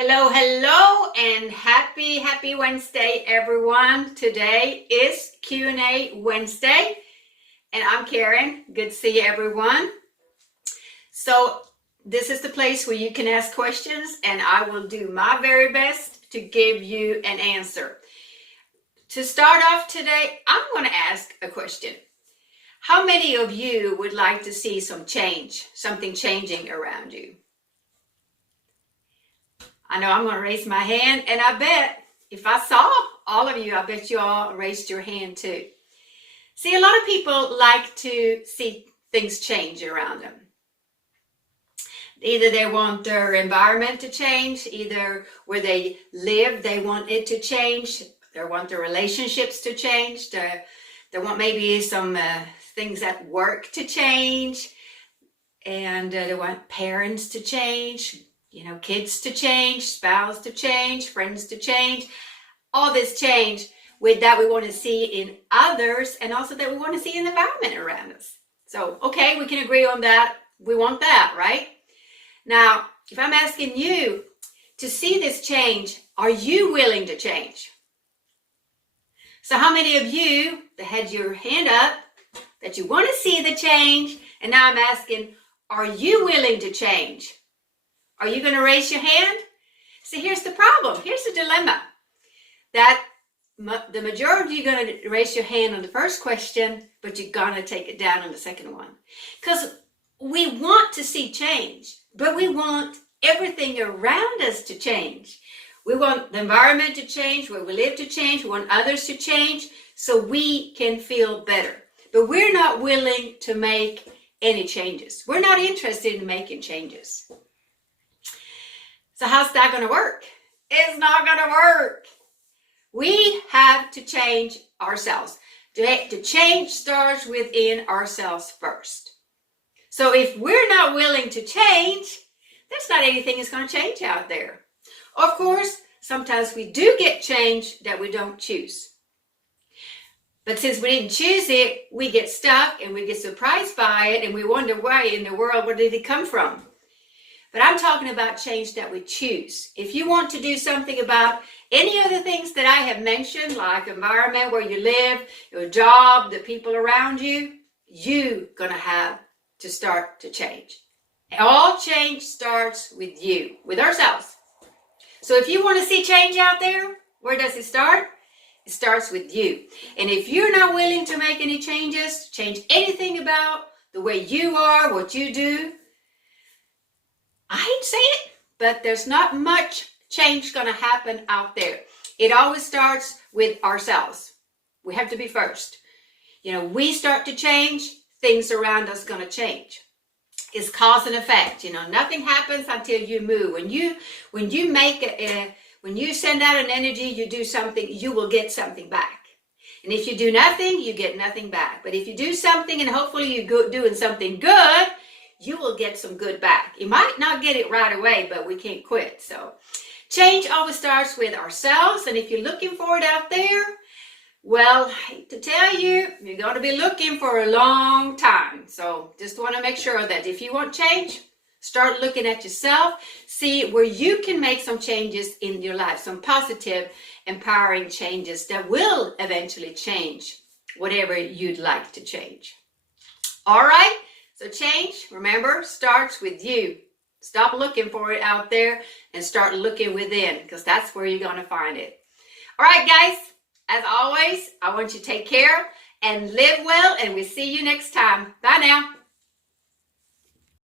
Hello, hello, and happy Wednesday, everyone. Today is Q&A Wednesday, and I'm Karen. Good to see everyone. So this is the place where you can ask questions, and I will do my very best to give you an answer. To start off today, I'm going to ask a question. How many of you would like to see some change, something changing around you? I know I'm going to raise my hand, and I bet if I saw all of you, I bet you all raised your hand too. See, a lot of people like to see things change around them. Either they want their environment to change, either where they live, they want it to change. They want their relationships to change. They want maybe some things at work to change. And they want parents to change. Kids to change, spouse to change, friends to change, all this change with that we want to see in others and also that we want to see in the environment around us. So, okay, we can agree on that. We want that, right? Now, if I'm asking you to see this change, are you willing to change? So how many of you that had your hand up that you want to see the change? And now I'm asking, are you willing to change? Are you going to raise your hand? See, here's the problem. Here's the dilemma. That the majority are going to raise your hand on the first question, but you're going to take it down on the second one. Because we want to see change, but we want everything around us to change. We want the environment to change, where we live to change. We want others to change so we can feel better. But we're not willing to make any changes. We're not interested in making changes. So how's that going to work? It's not going to work. We have to change ourselves. To change starts within ourselves first. So if we're not willing to change, there's not anything that's going to change out there. Of course, sometimes we do get change that we don't choose. But since we didn't choose it, we get stuck and we get surprised by it and we wonder why in the world, where did it come from? But I'm talking about change that we choose. If you want to do something about any of the things that I have mentioned, like environment, where you live, your job, the people around you, you're going to have to start to change. All change starts with you, with ourselves. So if you want to see change out there, where does it start? It starts with you. And if you're not willing to make any changes, change anything about the way you are, what you do, I hate to say it, but there's not much change going to happen out there. It always starts with ourselves. We have to be first. We start to change, things around us going to change. It's cause and effect. Nothing happens until you move. When you send out an energy, you do something, you will get something back. And if you do nothing, you get nothing back. But if you do something and hopefully you're doing something good, you will get some good back. You might not get it right away, but we can't quit. So change always starts with ourselves. And if you're looking for it out there, well, I hate to tell you, you're going to be looking for a long time. So just want to make sure that if you want change, start looking at yourself. See where you can make some changes in your life, some positive, empowering changes that will eventually change whatever you'd like to change. All right. So change, remember, starts with you. Stop looking for it out there and start looking within, because that's where you're going to find it. All right, guys, as always, I want you to take care and live well, and we'll see you next time. Bye now.